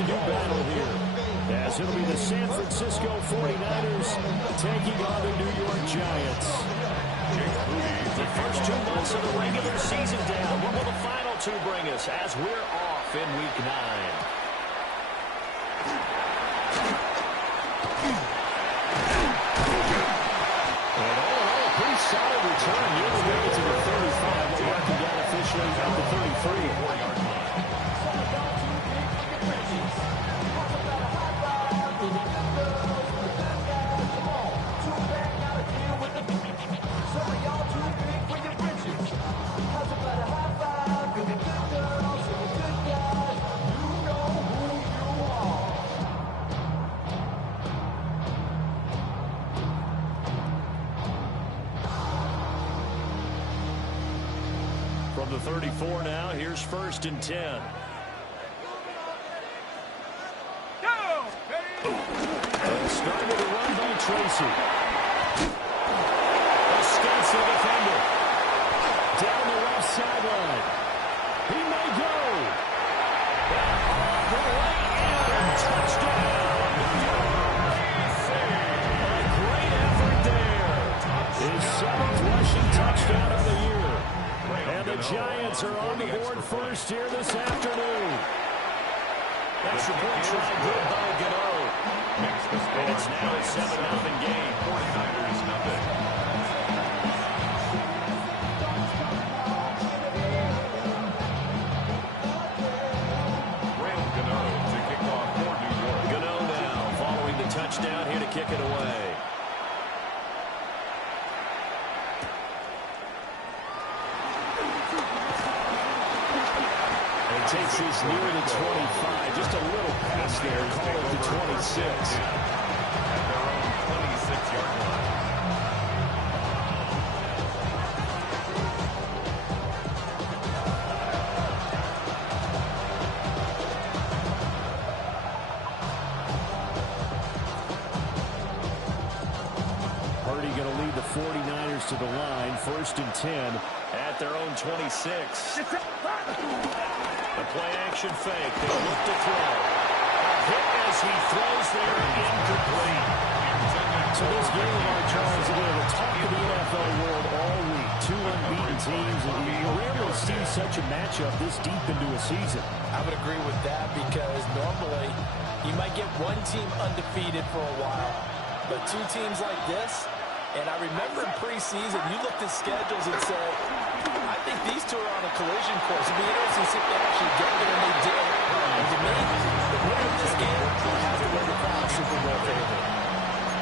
to do battle here, as it'll be the San Francisco 49ers taking on the New York Giants. The first 2 months of the regular season down. What will the final 2 bring us as we're off in Week 9? And all in all, a pretty solid return. Near the way to the 35, but working down officially at the 33. From the 34 now, here's 1st and 10. Starting with a run by Tracy. Escapes the defender. Down the left sideline. He may go. All the way in. Touchdown. A great effort there. His 7th rushing touchdown of the year. And the Giants are on the board first here this afternoon. Extra point try good by Gano. And it's now a 7-0 game. 49ers nothing. Gano to kick off for New York. Gano now following the touchdown here to kick it away. Takes this near the 25. Just a little pass there. Call it the 26. At their own 26-yard line. Purdy going to lead the 49ers to the line. 1st and 10 at their own 26. The play action fake. They look to throw. A hit as he throws there, incomplete. So this game, Mark Charles, has been the talk of the NFL world all week. 2 unbeaten teams, and you rarely see such a matchup this deep into a season. I would agree with that because normally you might get one team undefeated for a while, but 2 teams like this, and I remember in preseason, you looked at schedules and said, I think these 2 are on a collision course. It'd be interesting to see if they actually get there, and they did. And to me, the winner of this game has to win the crown Super Bowl favorite.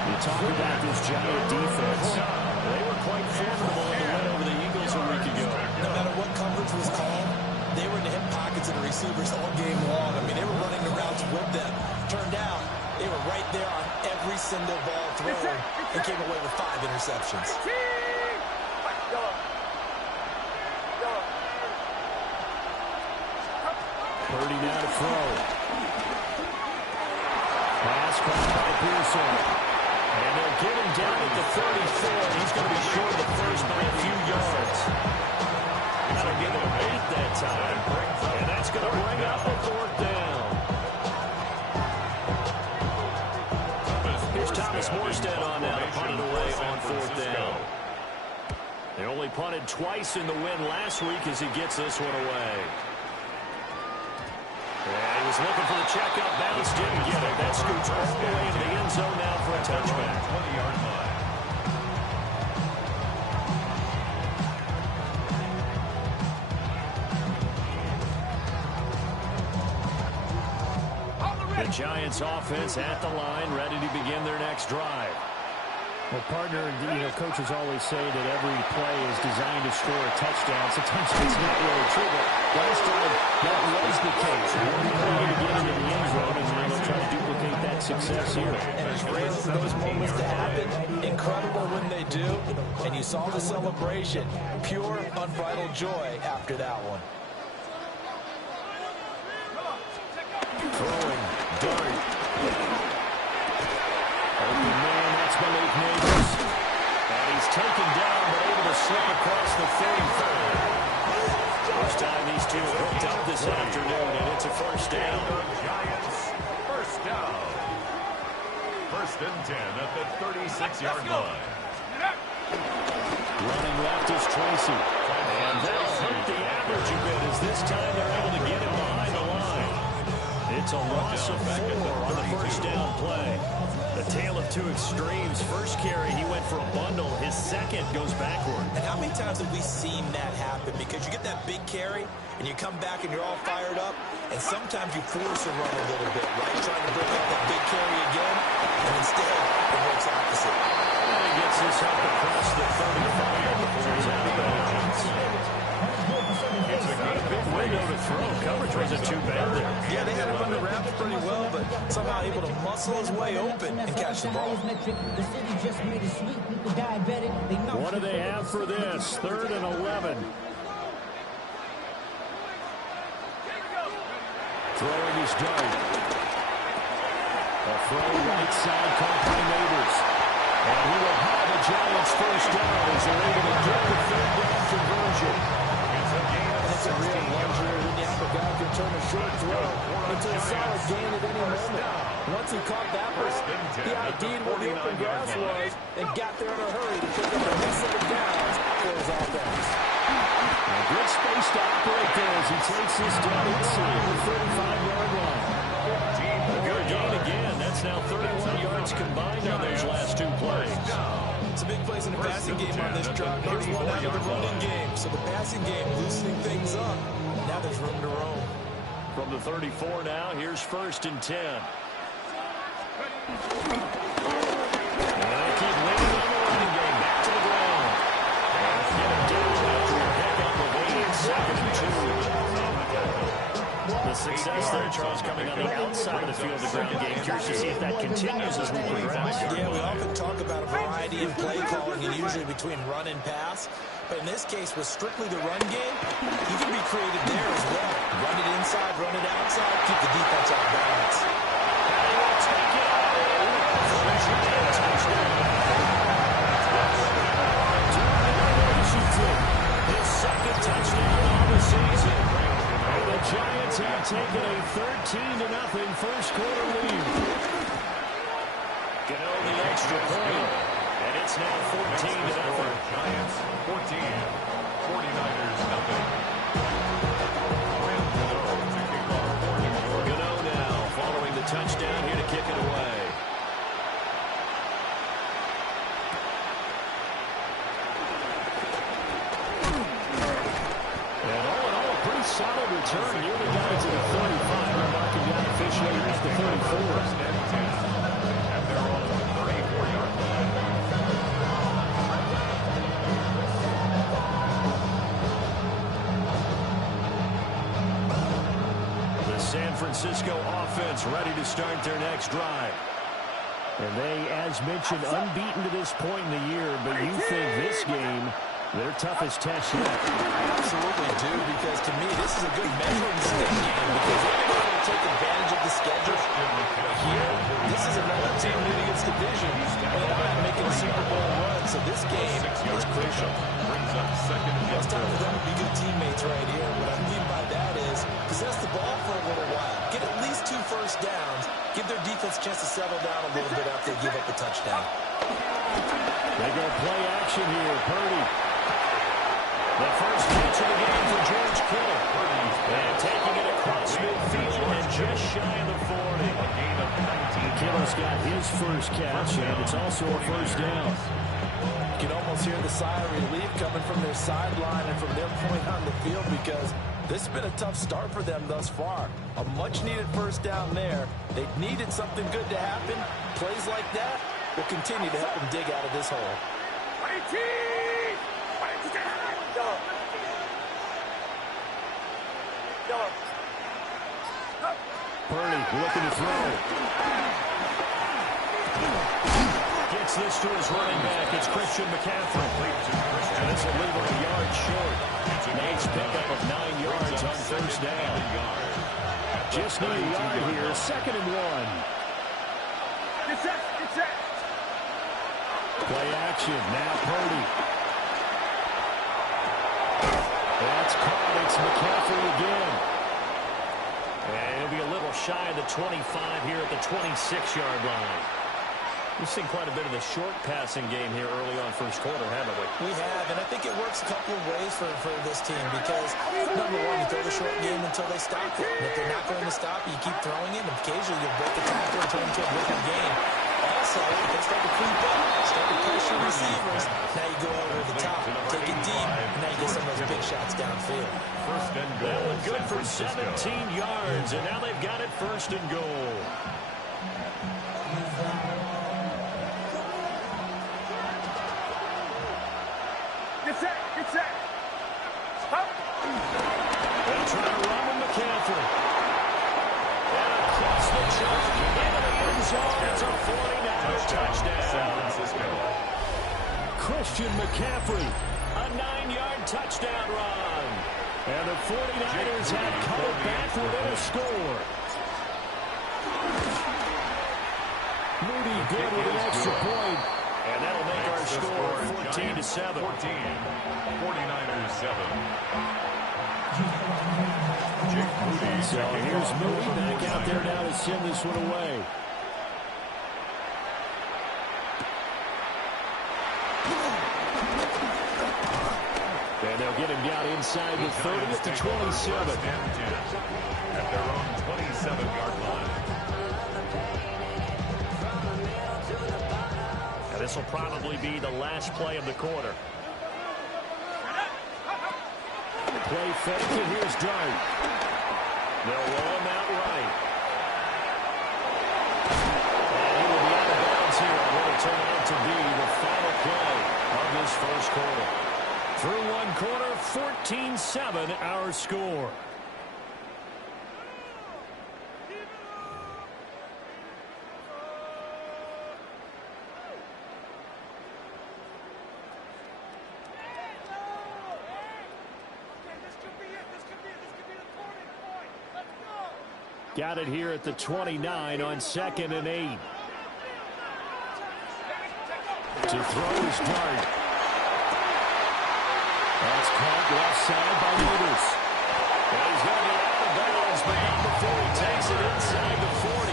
You talk about this Giant defense. They were quite formidable in the win over the Eagles a week ago. No matter what coverage was called, they were in the hip pockets of the receivers all game long. I mean, they were running the routes with them. Turned out, they were right there on every single ball thrown and came away with 5 interceptions. Purdy now to throw. Pass caught by Pearson. And they'll get him down at the 34. He's going to be short of the first by a few yards. That'll give him 8 that time. And that's going to bring up a 4th down. Here's Thomas Morstead on now to punt it away on 4th down. They only punted twice in the win last week as he gets this one away. And he was looking for the check up bounce, didn't get it. That scoots all the way into the end zone now for a touchback. 20-yard line. The Giants offense at the line, ready to begin their next drive. Well, partner, coaches always say that every play is designed to score a touchdown. Sometimes it's not really true, but last time that was the case. Every play to get into the end zone, and they'll try to duplicate that success here. And it's rare for those moments to happen. Incredible when they do. And you saw the celebration. Pure, unbridled joy after that one. Throwing, dart. Open man, that's Malik Neighbors. And he's taken down, but able to slip across the 35. First time these two have hooked up this afternoon, and it's a 1st down. and 10 at the 36-yard line. Running left is Tracy. And that'll hurt the average a bit as this time they're able to get him behind the line. It's a loss of 4 on the first down play. A tale of two extremes. First carry, he went for a bundle. His second goes backward. And how many times have we seen that happen? Because you get that big carry, and you come back and you're all fired up, and sometimes you force a run a little bit, right? Trying to break up that big carry again, and instead it works opposite. And he gets this up across the 35 before he's out of bounds. It's a big window to throw. Coverage wasn't too bad there. Yeah, they had him on the wraps pretty well, but somehow able to muscle his way open and catch the ball. What do they have for this? 3rd and 11. Throwing his dart. A throw right side caught by Neighbors. And he will have the Giants first down as they're able to get the 3rd down conversion. It's a real luxury when you have a guy who can turn a short throw into a solid gain at any moment. Once he caught that one, he ID'd where the open grass was and got there in a hurry to pick up the rest of the downs for his offense. A good space to operate there as he takes this down inside the 35-yard line. A good gain again. That's now 31 yards combined on those last 2 plays. It's a big place in the passing game on this drive. Here's one out of the running game. So the passing game loosening things up. Now there's room to roam. From the 34 now, here's 1st and 10. And they keep leaning on the running game. Back to the ground. And get him down after a pickup of 8. 2nd and 2. The success there, Charles, coming on the outside of the field of the ground game. Curious to see if that continues as we progress. Yeah, we often talk about a variety in play calling and usually between run and pass. But in this case, with strictly the run game, you can be creative there as well. Run it inside, run it outside, keep the defense off balance. And he will take it for the Giant touchdown. Washington, his 2nd touchdown of the season. And the Giants have taken a 13-0 first quarter lead. Gano the extra point. And it's now 14-0. Giants 14, 49ers nothing. Gano now following the touchdown here to kick it away. And all in all, a pretty solid return. Nearly got it to the 35. We're marking down officially at the 34. And they're on the 34-yard line. The San Francisco offense ready to start their next drive. And they, as mentioned, unbeaten to this point in the year, but you think this game, their toughest test yet. I absolutely do, because to me, this is a good measuring stick game because they're able to take advantage of the schedule. But here, this is another team leading its division, and they're not making a Super Bowl run, so this game is crucial. Brings up 2nd and It's time for them to be good teammates right here. What I mean by that is possess the ball for a little while. Get at least 2 first downs. Give their defense a chance to settle down a little bit after they give up a touchdown. They go play action here. Purdy. The first catch of the game for George Kittle. And taking it across midfield and just shy of the 40. a gain of 19. Kittle's got his first catch, and it's also a first down. You can almost hear the sigh of relief coming from their sideline and from their point on the field because this has been a tough start for them thus far. A much-needed first down there. They needed something good to happen. Plays like that will continue to help them dig out of this hole. Purdy looking to throw. Gets this to his running back. It's Christian McCaffrey. And this will leave him a yard short. Nice pickup of 9 yards on first down. Just need a yard here. 2nd and 1. Play action. Now Purdy. That's caught. It's McCaffrey again. And he'll be a little shy of the 25 here at the 26-yard line. We've seen quite a bit of the short passing game here early on first quarter, haven't we? We have, and I think it works a couple of ways for this team because, number one, you throw the short game until they stop it. And if they're not going to stop it, you keep throwing it, and occasionally you'll break a tackle and turn into a bigger game. Also, if they start to creep up, start to pressure receivers, now you go over the top, take it deep, and now you get some of those big shots downfield. First and goal. That one good for 17 yards, and now they've got it first and goal. Get set. Stop. They'll try to run with McCaffrey. And across the chart, into the end zone. It's a 49er touchdown. San Francisco. Christian McCaffrey, a 9-yard touchdown run. And the 49ers have come back within a score. Moody good with an extra point. And that'll make our score 14-7. 49ers 7. Jake Moody. So here's Moody back out there now to send this one away. And they'll get him down inside the 30 at the 27. At their own 27-yard line. And this will probably be the last play of the quarter. Play fake, and here's Dart. They'll roll him out right. And he will be out of bounds here on what will turn out to be the final play of this first quarter. Through one quarter, 14-7 our score. Got it here at the 29 on 2nd and 8. To throw is Dart. That's caught left side by Raiders. And he's going to be out of bounds, but not before he takes it inside the 40.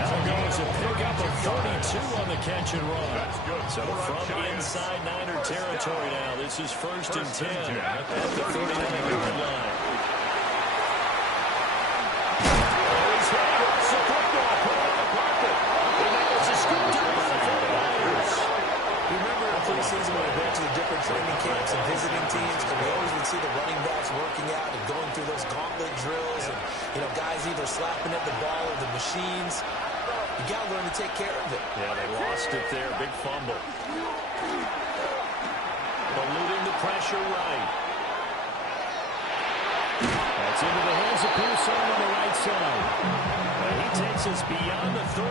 Now goes a pickup of 32 on the catch and run. That's good. So from inside Niner territory now, this is first and 10 at the 39-yard line. Season when we went to the different training camps and visiting teams, and we always would see the running backs working out and going through those gauntlet drills, and guys either slapping at the ball or the machines. You got to learn to take care of it. Yeah, they lost it there. Big fumble. Eluding the pressure right. That's into the hands of Pearson on the right side. And he takes us beyond the 35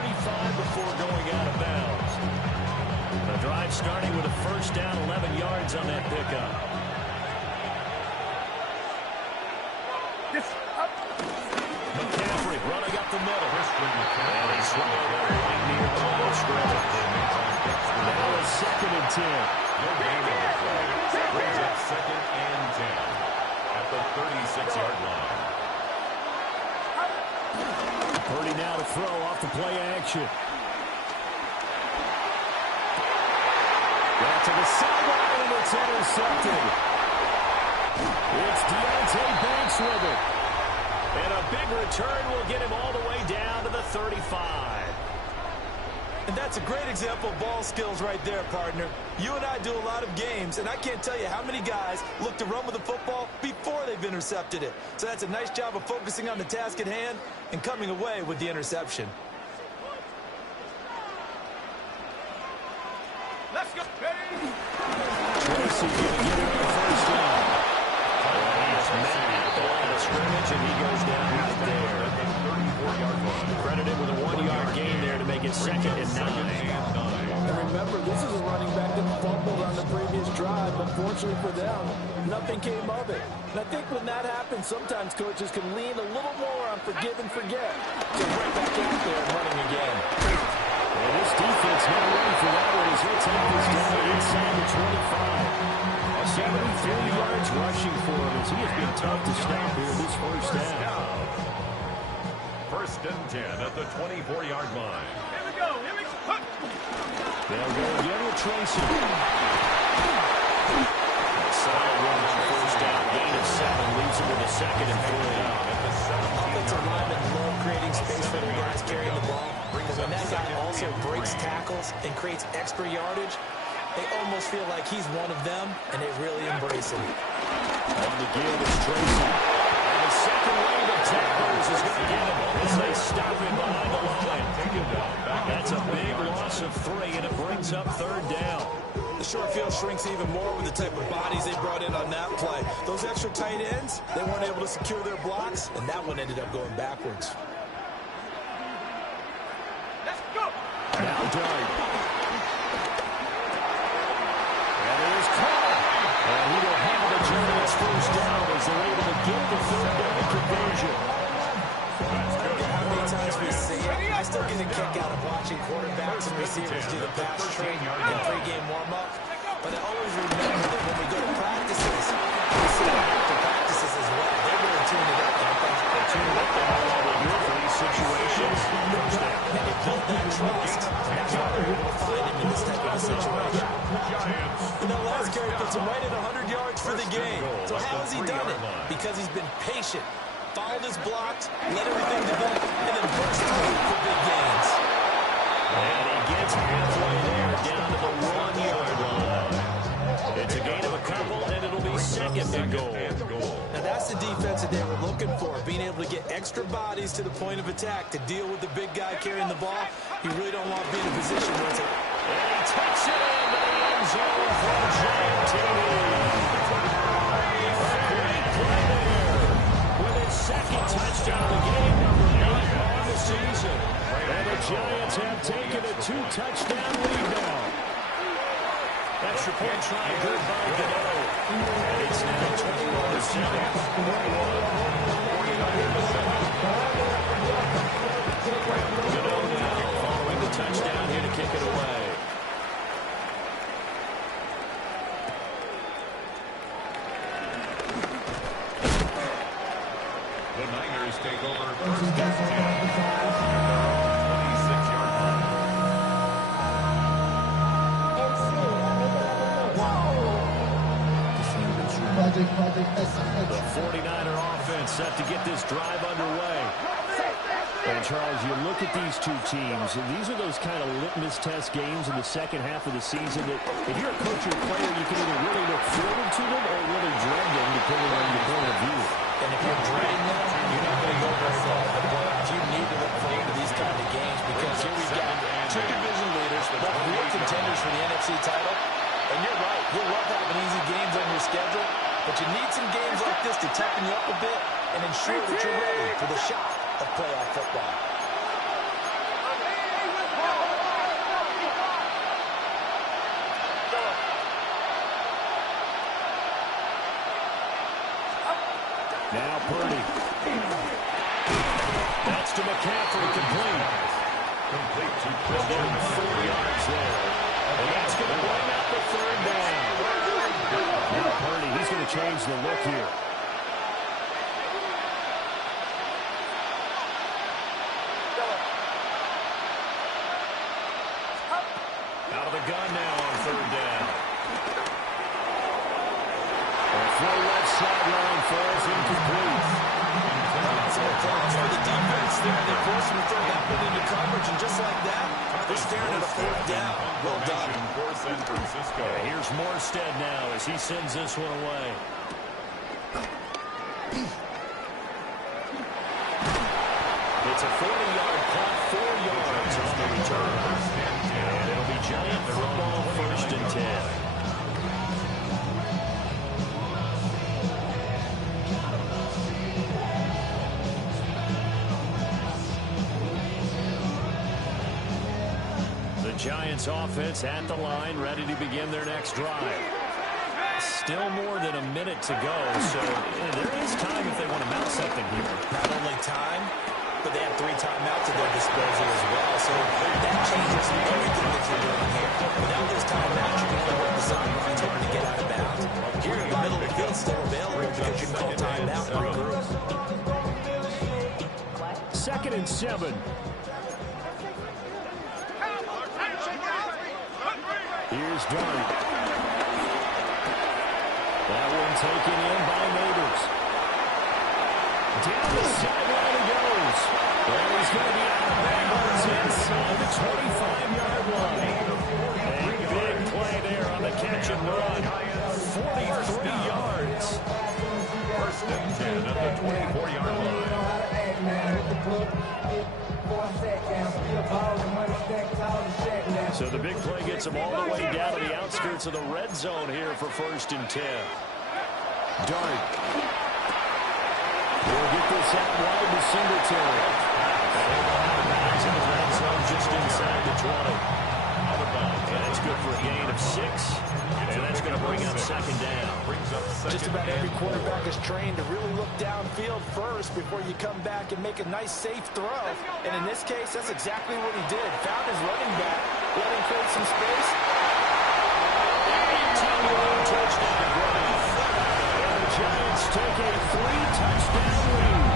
before going out of bounds. The drive starting with a first down, 11 yards on that pickup. McCaffrey running up the middle. And he swallowed that right near the line of scrimmage. Now it's 2nd and 10. No gain on the play. Brings up 2nd and 10 at the 36-yard line. Purdy now to throw off the play action. Back to the sideline, and it's intercepted. It's Deontay Banks with it. And a big return will get him all the way down to the 35. And that's a great example of ball skills right there, partner. You and I do a lot of games, and I can't tell you how many guys look to run with the football before they've intercepted it. So that's a nice job of focusing on the task at hand and coming away with the interception. Let's go. Tracy going to get it on first down. He's met at the line of scrimmage, and he goes down right there. 34-yard line. Credited with a 1-yard gain there to make it 2nd and 9. And remember, this is a running back that fumbled on the previous drive, but fortunately for them, nothing came of it. And I think when that happens, sometimes coaches can lean a little more on forgive and forget. So right back out there and running again. And this defense not ready for that one as he'll take this down inside the 25. 73 yards rushing for him as he has been tough to stop here this first down. First and 10 at the 24-yard line. Here we go. They'll go again with Tracy. Solid run on first down. Gain of 7 leaves him with a 2nd and 3. Offensive linemen love creating space for their guys carrying the ball. Because when that guy also breaks tackles and creates extra yardage, they almost feel like he's one of them, and they really embrace him. On the give is Tracy. And the second wave of tacklers is going to get him as they stop him behind the line. That's a big loss of 3, and it brings up 3rd down. The short field shrinks even more with the type of bodies they brought in on that play. Those extra tight ends, they weren't able to secure their blocks, and that one ended up going backwards. Let's go. Now Dart. And it is caught. And he will have the Giants first down as they're able to get the 3rd down conversion. How many times we see it? I still get a kick out of watching quarterbacks and receivers do the pass trick in pregame warm-up. But I always remember that when we go to practices, we see it after practices as well. They really tune it up, don't they? They tune it up. They know what to do for these situations. And they build that trust. And that's why they're able to find him in this type of a situation. You know, last carry puts him right at 100 yards for the game. So how has he done it? Because he's been patient, followed his blocks, let everything develop, and then burst through for big gains. And he gets halfway there, down to the 1-yard line. It's a gain of a couple, and it'll be 2nd and goal. Now that's the defense that they were looking for, being able to get extra bodies to the point of attack to deal with the big guy carrying the ball. You really don't want to be in a position where it's a... And he takes it into the end zone for a Giant TD. Great play there. With his 2nd touchdown of the game, number 8 on the season. And the Giants have taken a 2-touchdown lead now. Extra point try good by Gano. And it's now 21-7. Gano now following the touchdown here to kick it away. The Niners take over first and 10. 26-yard line. The 49er offense set to get this drive underway. And Charles, you look at these two teams, and these are those kind of litmus test games in the second half of the season that if you're a coach or a player, you can either really look forward to them or really dread them, depending on your point of view. And if you're dreading them, you're not going to go very far in the playoffs. You need to look forward to these kind of games because here we've got 2 division leaders, both real contenders for the NFC title. And you're right, you'll love having easy games on your schedule, but you need some games like this to toughen you up a bit and ensure that you're ready for the shock of playoff football. Now Purdy. That's to McCaffrey, complete. Complete to Christian, 4 yards there. And that's going to bring up the 3rd down. Now Purdy, he's going to change the look here. Out of the gun now on 3rd down. A full left sideline falls incomplete. So for the defense there, they force him to throw that one into coverage, and just like that, they're staring at a 4th down. Well done. For San Francisco. Here's Morstead now as he sends this one away. It's a 40-yard punt, 4 yards on the return. And it'll be Giant football, 1st and 10. Giants offense at the line, ready to begin their next drive. Still more than a minute to go, so there is time if they want to mount something here. Not only time, but they have 3 timeouts at their disposal as well, so that changes everything that you're doing here. Without those timeouts, you can go over the sidelines hoping to get out of bounds. Here in the middle of the field, still available because you can call timeout and regroup. 2nd and 7. Here's Darn. That one taken in by Neighbors. Down the sideline he goes. And he's going to be out of bounds inside the 25-yard line. A big play there on the catch and run. 43 yards. First and 10 at the 24-yard line. So the big play gets him all the way down to the outskirts of the red zone here for first and 10. Dart. We'll get this out wide to Singletary. He's in the red zone just inside the 20. And that's good for a gain of 6. And that's going to bring up second down. Just about every quarterback is trained to really look downfield first before you come back and make a nice, safe throw. And in this case, that's exactly what he did. Found his running back, let him create some space. 18-yard touchdown run. And the Giants take a 3-touchdown lead.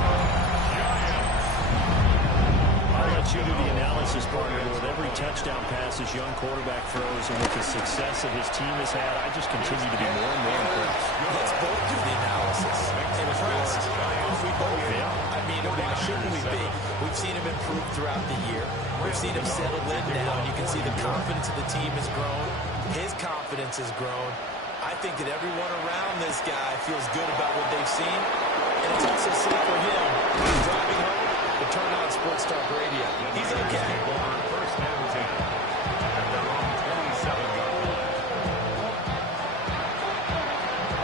I'll let you do the analysis, partner. With every touchdown pass this young quarterback throws and with the success that his team has had, I just continue to be more and more impressed. Let's both do the analysis. Impressed. We both. I mean, why shouldn't we be? We've seen him improve throughout the year. We've seen him settle in now. You can see the confidence of the team has grown. His confidence has grown. I think that everyone around this guy feels good about what they've seen. And it's also safe for him. He's driving home to turn on Sports Talk Radio. He's okay. First and 10 at their own 27-yard line.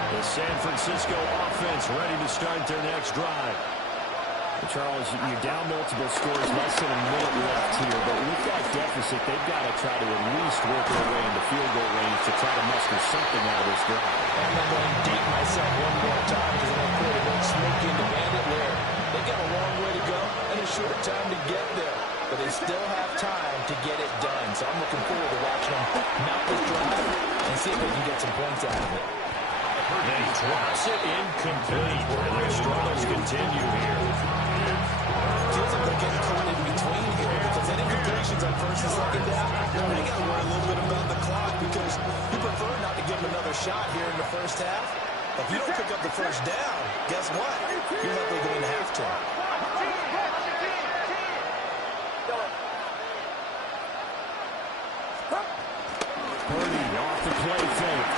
The San Francisco offense ready to start their next drive. Charles, you're down multiple scores, less than a minute left here, but with that deficit, they've got to try to at least work their way into field goal range to try to muster something out of this drive. I'm going to date myself one more time because I'm going to put smoke in the bandit lair. They got a long way to go and a short time to get there, but they still have time to get it done. So I'm looking forward to watching them mount this drive and see if they can get some points out of it. And he drops it incomplete. And their struggles continue here. Feels like they're getting caught in between here because any completions on first and second down, they got to worry a little bit about the clock because you prefer not to give them another shot here in the first half. If you don't pick up the first down, guess what? You're likely going to have to. Purdy off the play fake.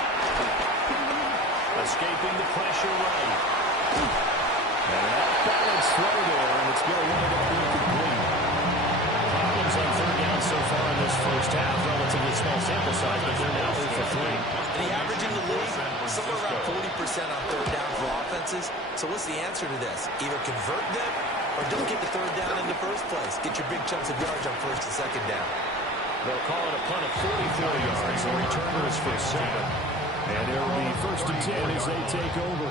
Escaping the pressure right. And that balance throw there, and it's going to wind up being complete. Problems on third down so far in this first half, relatively small sample size, but they're now 0 for 3. And the average in the league, somewhere around 40% on third down for offenses. So what's the answer to this? Either convert them or don't get the third down in the first place. Get your big chunks of yards on first and second down. They'll call it a punt of 44 yards. The returner is for 7. And it'll be first and 10 as they take over.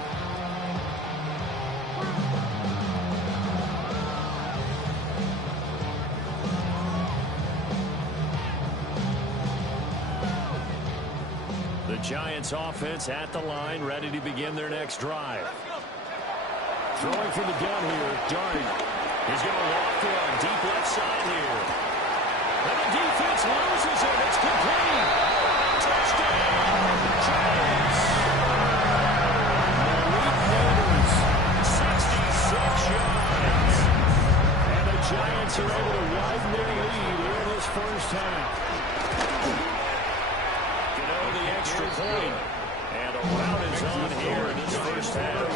The Giants offense at the line, ready to begin their next drive. Throwing from the gun here, Dart. He's going to walk one, deep left side here. And the defense loses it. It's complete. Touchdown, Giants. Malik Neighbors, 66 yards. And the Giants are able to widen their lead in this first half. The extra point. And a rout is on here in this first half.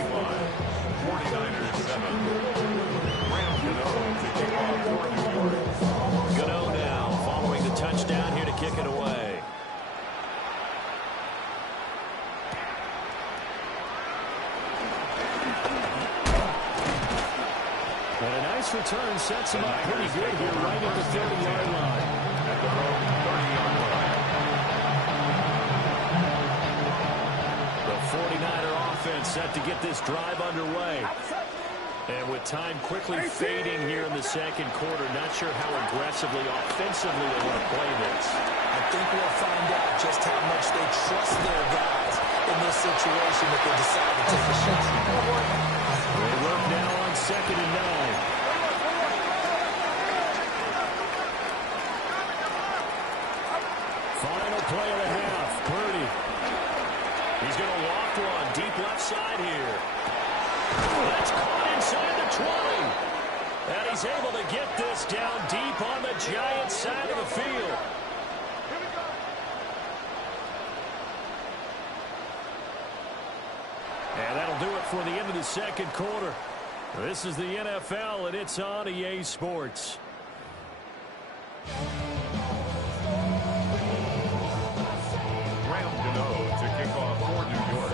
49ers 7. Gano now following the touchdown here to kick it away. And a nice return sets him up pretty good here right at the 30-yard line. At the 30-yard line. 49er offense set to get this drive underway. And with time quickly fading here in the second quarter, not sure how aggressively, offensively they want to play this. I think we'll find out just how much they trust their guys in this situation if they decide to take a shot. They work now on 2nd and 9. Final play of the half. He's going to loft one deep left side here. That's caught inside the 20. And he's able to get this down deep on the Giants side of the field. And that'll do it for the end of the second quarter. This is the NFL, and it's on EA Sports. To kick off for New York.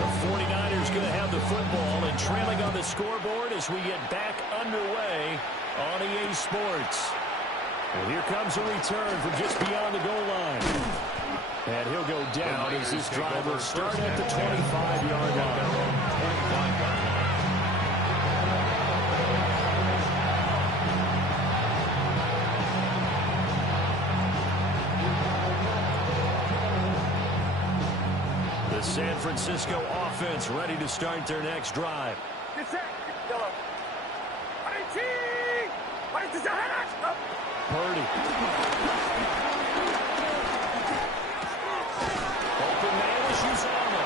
The 49ers going to have the football and trailing on the scoreboard as we get back underway on EA Sports. And here comes a return from just beyond the goal line. And he'll go down as this drive will start at the 25-yard line. The San Francisco offense ready to start their next drive. Purdy. Open man is Uzama.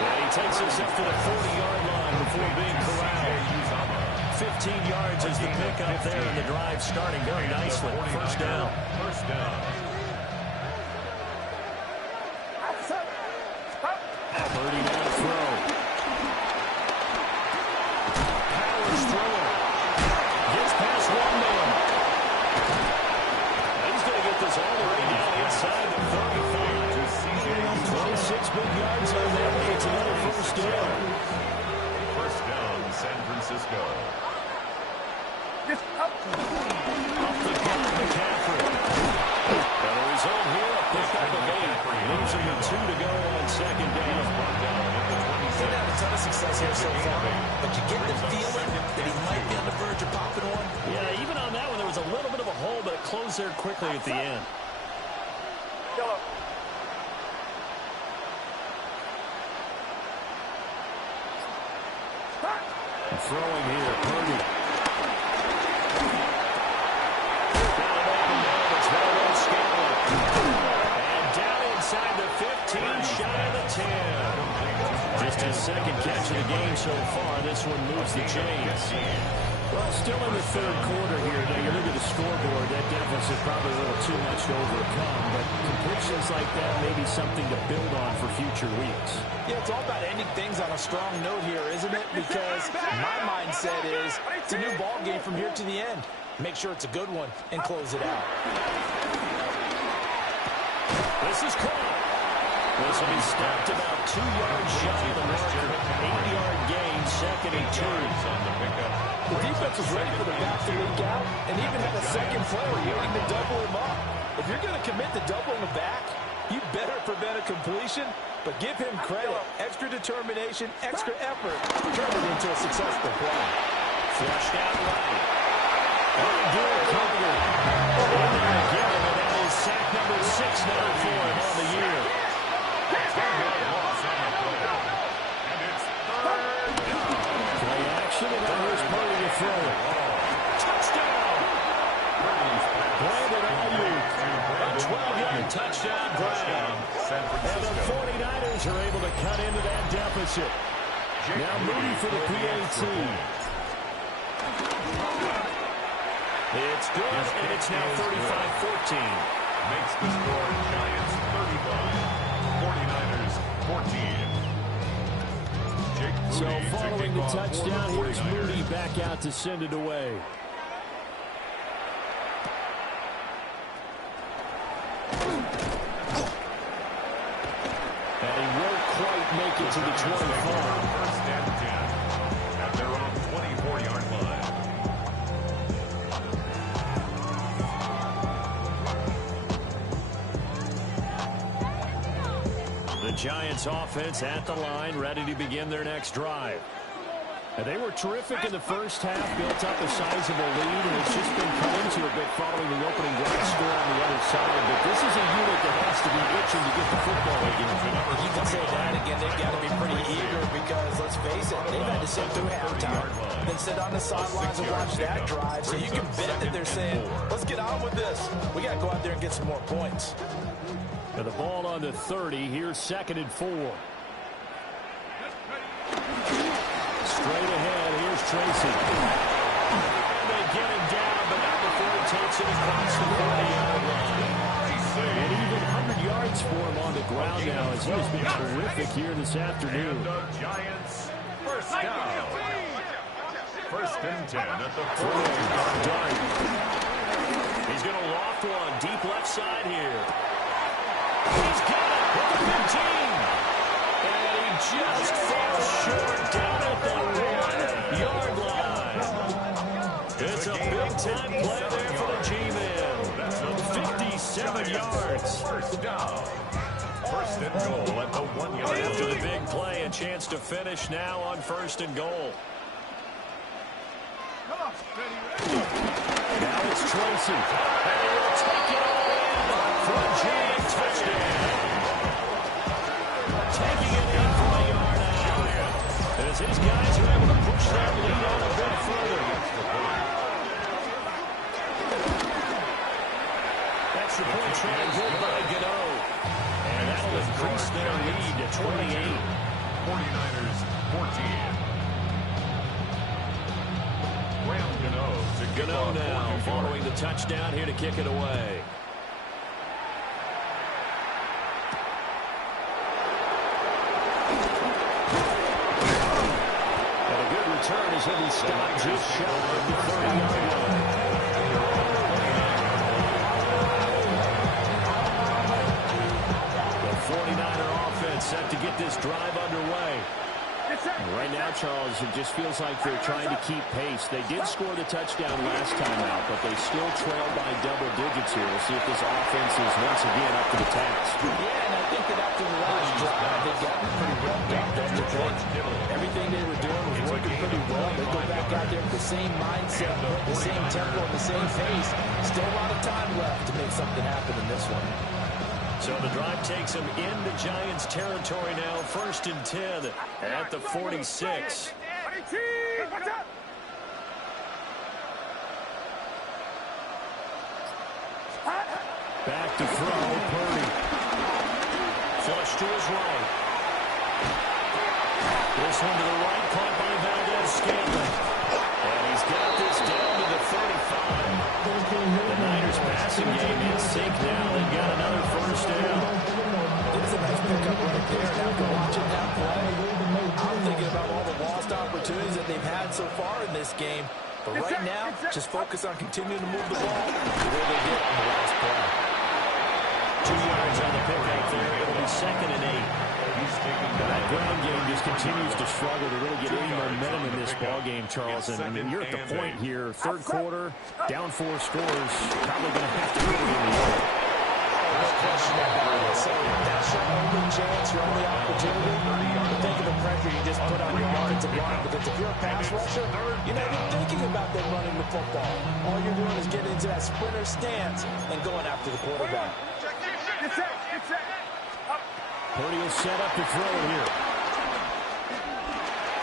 And he takes us up to the 40-yard line before being corralled. 15 yards is the pickup there, and the drive starting very nicely. First down. First down. Purdy now to throw. Powers throwing. Gets past one man. He's going to get this all the way down inside the 35. 26 big yards on that. It's another first down. First down, San Francisco. Up the gut, McCaffrey. And the result here, a pickup of 8. Leaves him with 2 to go on second down. He's had a ton of success here so far, but you get the feeling that he might be on the verge of popping one. Yeah, even on that one, there was a little bit of a hole, but it closed there quickly at the end. Throwing here, Purdy. Got an open man, it's well on Scallop. And down inside the 15, shy of the 10. Just his second catch of the game so far. This one moves the chains. Well, still in the third quarter here. Now, you look at the scoreboard, that deficit probably a little too much to overcome, but completions like that may be something to build on for future weeks. Yeah, it's all about ending things on a strong note here, isn't it? Because my mindset is it's a new ball game from here to the end. Make sure it's a good one and close it out. This is caught. This will be stopped about 2 yards shy of the marker. 8-yard gain, second and 2. The defense was ready for the back to leak out and even had a second play waiting to double him up. If you're going to commit to doubling the back, you better prevent a completion, but give him credit. Extra determination, extra effort, turn it into a successful play. Flushed out right. Dual cover. In there again, and that is sack number 6 now for him on the year. Play action, and now here's Purdy to throw it. Touchdown! Brandon Ayuk. A 12-yard touchdown grab. And the 49ers are able to cut into that deficit. Now Moody for the PAT. It's good, and it's now 35-14. Makes the score Giants 35, 49ers 14. So following the touchdown, here's Moody back out to send it away. And he won't quite make it to the 25. First and 10 at their own 24-yard line. The Giants offense at the line, ready to begin their next drive. And they were terrific in the first half, built up a sizable lead, and it's just been cut into a bit following the opening drive score on the other side. But this is a unit that has to be itching to get the football again. You can say that again. They've got to be pretty eager because, let's face it, they've had to sit through halftime, then sit on the sidelines and watch that drive. So you can bet that they're saying, let's get on with this. We got to go out there and get some more points. And the ball on the 30. Here's 2nd and 4. Straight ahead. Here's Tracy. And they get him down, but not before he takes it across the 40-yard line. And even 100 yards for him on the ground now, as he has been terrific here this afternoon. And the Giants first down. 1st and 10 at the 42-yard line. He's going to loft one deep left side here. He's got it with the 15. And he just falls short down at the 1-yard line. It's a big-time play there for the G-Men. 57 yards. First down. 1st and goal at the 1-yard line. After the big play, a chance to finish now on 1st and goal. Now it's Tracy. And he will take it all in for a giant touchdown. Taking it in for a yard out. As his guys are able to push that lead on a bit further. Extra point try good by Gano. And that'll increase their lead to 28. 49ers 14. Gano now following the touchdown here to kick it away. And a good return as he'll be stopped just shy of the 30-yard line. The 49er offense set to get this drive underway. Right now, Charles, it just feels like they're trying to keep pace. They did score the touchdown last time out, but they still trail by double digits here. We'll see if this offense is once again up to the task. Yeah, and I think that after the last drive, they've gotten pretty revved up. That's the point. Everything they were doing was working pretty well. They go back out there with the same mindset, the same tempo, and the same pace. Still a lot of time left to make something happen in this one. So the drive takes him into Giants territory now. 1st and 10 at the 46. Back to throw, Purdy. Flush to his right. This one to the right, caught by Valdez-Scantling. And he's got this down to the 35. The Niners passing game in sync now. They've got another 1st down. There's a nice pickup right there. And after watching that play, I'm thinking about all the lost opportunities that they've had so far in this game. But right now, just focus on continuing to move the ball the way they did on the last play. 2 yards on the pickup there. It'll be 2nd and 8. That ground game just continues to struggle to really get any momentum in this ball game, Charles. And I mean, you're at the point here, 3rd quarter, down 4 scores, probably going to have to put it in the air. No question about it. So that's your only chance, your only opportunity. Think of the pressure you just put on your offensive line. Because if you're a pass rusher, you're not even thinking about them running the football. All you're doing is getting into that sprinter stance and going after the quarterback. Purdy will set up to throw it here.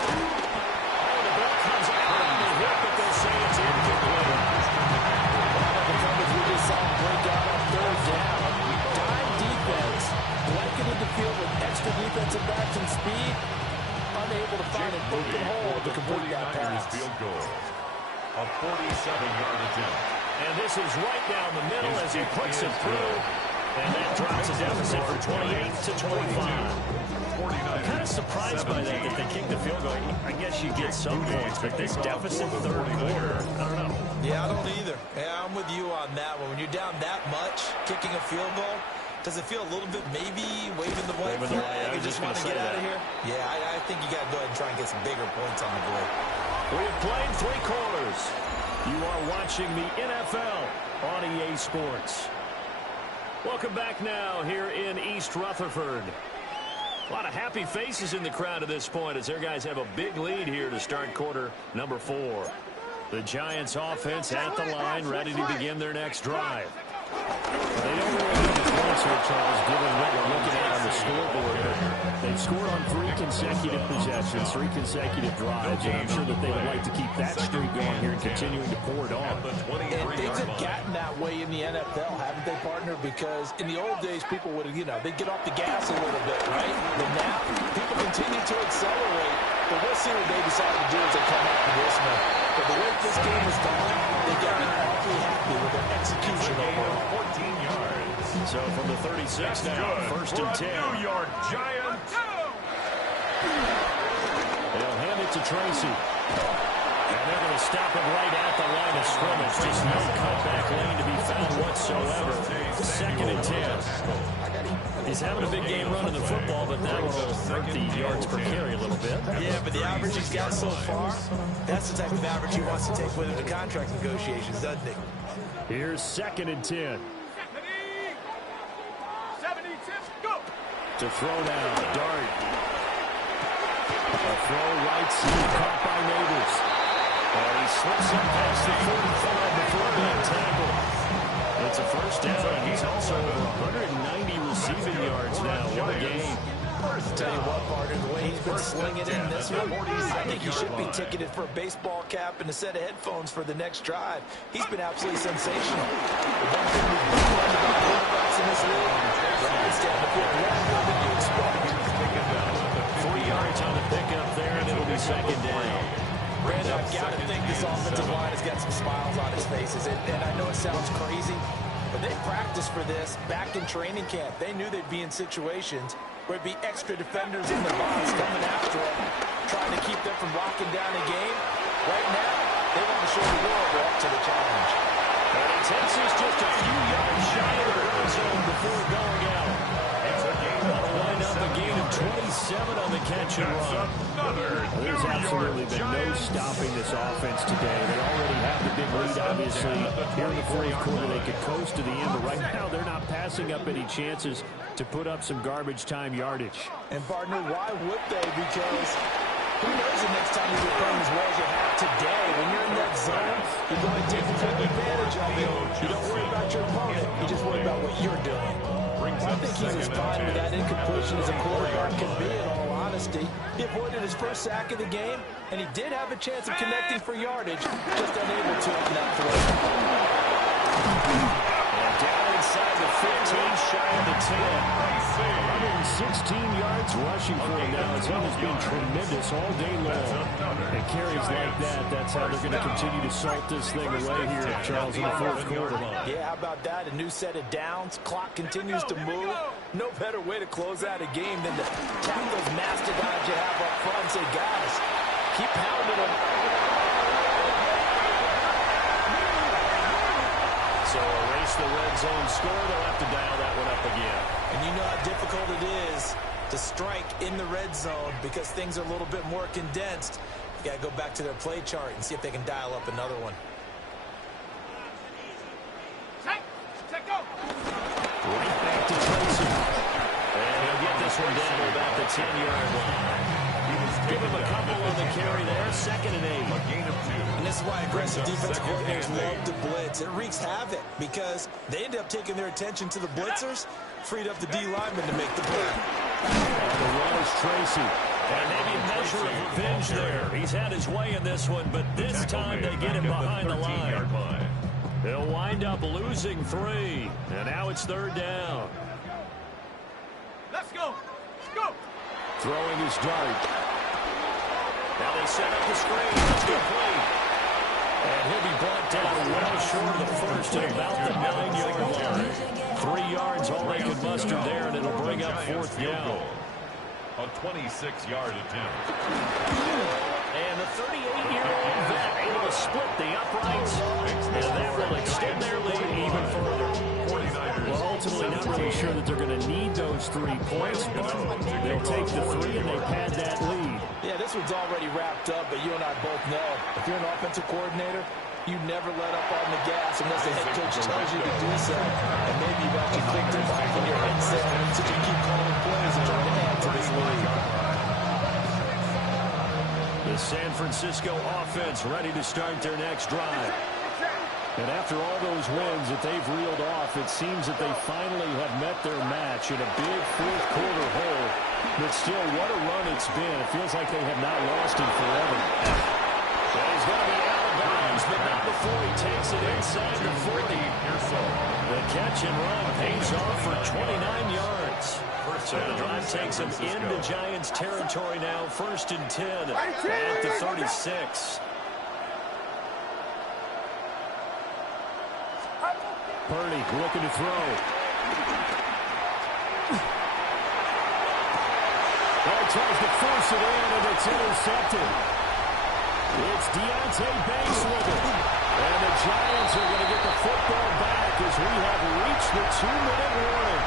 The ball comes out on the hit, but they'll say it's incomplete. The coverage we just saw break out on 3rd down. Dime defense, blanketed the field with extra defensive backs and speed, unable to find an open hole to complete that pass. Field goal. A 47-yard attempt. And this is right down the middle as he puts it through. And that drops a deficit from 28 to 25. I'm kind of surprised by that they kicked the field goal. I guess you get some points, but this deficit 3rd quarter, I don't know. Yeah, I don't either. Yeah, I'm with you on that one. When you're down that much, kicking a field goal, does it feel a little bit maybe waving the white flag? You just want to get out of here? Yeah, I think you got to go ahead and try and get some bigger points on the board. We have played 3 quarters. You are watching the NFL on EA Sports. Welcome back now here in East Rutherford. A lot of happy faces in the crowd at this point as their guys have a big lead here to start quarter number 4. The Giants offense at the line, ready to begin their next drive. They don't really points here, Charles, given what we're looking at on the scoreboard. But they've scored on 3 consecutive possessions, 3 consecutive drives, and I'm sure that they would like to keep that streak going here and continuing to pour it on. And things have gotten that way in the NFL, haven't they, partner? Because in the old days, people would, they'd get off the gas a little bit, right? But now, people continue to accelerate. But we'll see what they decide to do as they come out of this one. But the way this game is gone, they got to be awfully happy with their execution overall. 14 yards. So from the 36 now, first and 10. New York Giants. They'll hand it to Tracy. And they're going to stop him right at the line of scrimmage. Just no cutback lane to be found whatsoever. Second and 10. He's having a big game running the football, but that will hurt the yards per carry a little bit. Yeah, but the average he's got so far, that's the type of average he wants to take with him to contract negotiations, doesn't he? Here's second and 10. To throw now, Dart. A throw right side, caught by Neighbors. And he slips up past the 45 before being tackled. It's a first down, and he's also over 190 receiving yards now. What a game. Tell you what, partner, the way he's been slinging in this one, I think he should be ticketed for a baseball cap and a set of headphones for the next drive. He's been absolutely sensational. The one thing we've learned about quarterbacks in this league, they stand the field longer than you expect. 3 yards on the pickup there, and it'll be second down. Brandon, I've got to think this offensive line has got some smiles on his faces. And I know it sounds crazy, but they practiced for this back in training camp. They knew they'd be in situations where it'd be extra defenders in the box coming after them, trying to keep them from locking down a game. Right now, they want to show the world they're up to the challenge. And it takes us just a few yards shy of the red zone before going out. That'll wind up a gain of 27 on the catch and run. There's absolutely been no stopping this offense today. They already have the big lead, obviously. Here in the fourth quarter, they could coast to the end, but right now they're not passing up any chances to put up some garbage time yardage. And, partner, why would they? Because who knows the next time you get playing as well as you have today. When you're in that zone, you're going to take full advantage of it. You don't worry about your opponent. You just worry about what you're doing. I think he's as fine with that incompletion as a quarterback can be, in all honesty. He avoided his first sack of the game, and he did have a chance of connecting for yardage, just unable to on that throw. And down inside the 15, shy of the 10. 116 yards rushing for him now. His team has been tremendous all day long. And carries like that, that's how they're going to continue to salt this thing away here, Charles, in the fourth quarter. Yeah, how about that? A new set of downs. Clock continues to move. No better way to close out a game than to tap those mastodons you have up front and say, guys, keep pounding them. So erase the red zone score. They'll have to dial that one up again. And you know how difficult it is to strike in the red zone because things are a little bit more condensed. You got to go back to their play chart and see if they can dial up another one. Right back to Tracy. And he'll get this one down to about the 10-yard line. Give him a couple on the carry there. Second and 8. A gain of 2. And this is why aggressive defensive coordinators love to blitz. It wreaks havoc because they end up taking their attention to the blitzers, freed up the D lineman to make the play. The run is Tracy. And maybe a measure of revenge there. He's had his way in this one, but this time they get him behind the line. They'll wind up losing 3. And now it's third down. Let's go. Go. Throwing his Dart. Now they set up the screen. It's complete. And he'll be brought down well short of the first at about the 9-yard line. 3 yards, all they could muster there, and it'll bring up fourth down. A 26-yard attempt. And the 38-year-old vet able to split the uprights, and that will extend their lead even further. Well, ultimately not really sure that they're going to need those 3 points, but they'll take the 3 and they pad that lead. Yeah, this one's already wrapped up, but you and I both know if you're an offensive coordinator, you never let up on the gas unless the head coach tells you to do so. And maybe you've actually clicked it back in your headset so you can keep calling plays and trying to add to this lead. The San Francisco offense ready to start their next drive. And after all those wins that they've reeled off, it seems that they finally have met their match in a big fourth quarter hole. But still, what a run it's been. It feels like they have not lost in forever. Well, he's going to be out of bounds, but not before he takes it inside the 40. The catch and run pays off for 29 yards. So the drive takes him into Giants territory now, 1st and 10 at the 36. Purdy looking to throw. Well, tries to force it in, and it's intercepted. It's Deontay Banks with it. And the Giants are going to get the football back as we have reached the 2-minute warning.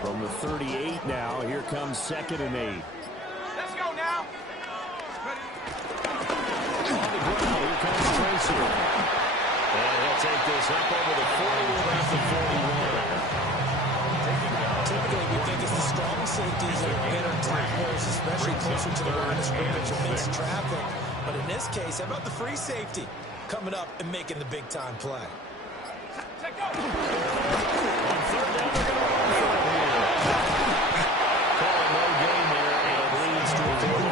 From the 38 now, here comes 2nd and 8. Let's go now. On the ground, here comes Tracy. And he'll take this up over the 40 at the 41. Typically, we think it's the strong safeties that are better tacklers, especially closer to the line of scrimmage amidst traffic. But in this case, how about the free safety coming up and making the big-time play? Take go. On 3rd down, they're going to run for it here. Calling no game there, and it leads to a 4th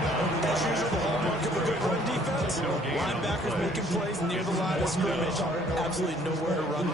down. As usual, the hallmark of a good run defense, linebackers making plays near the line of scrimmage. Absolutely nowhere to run there.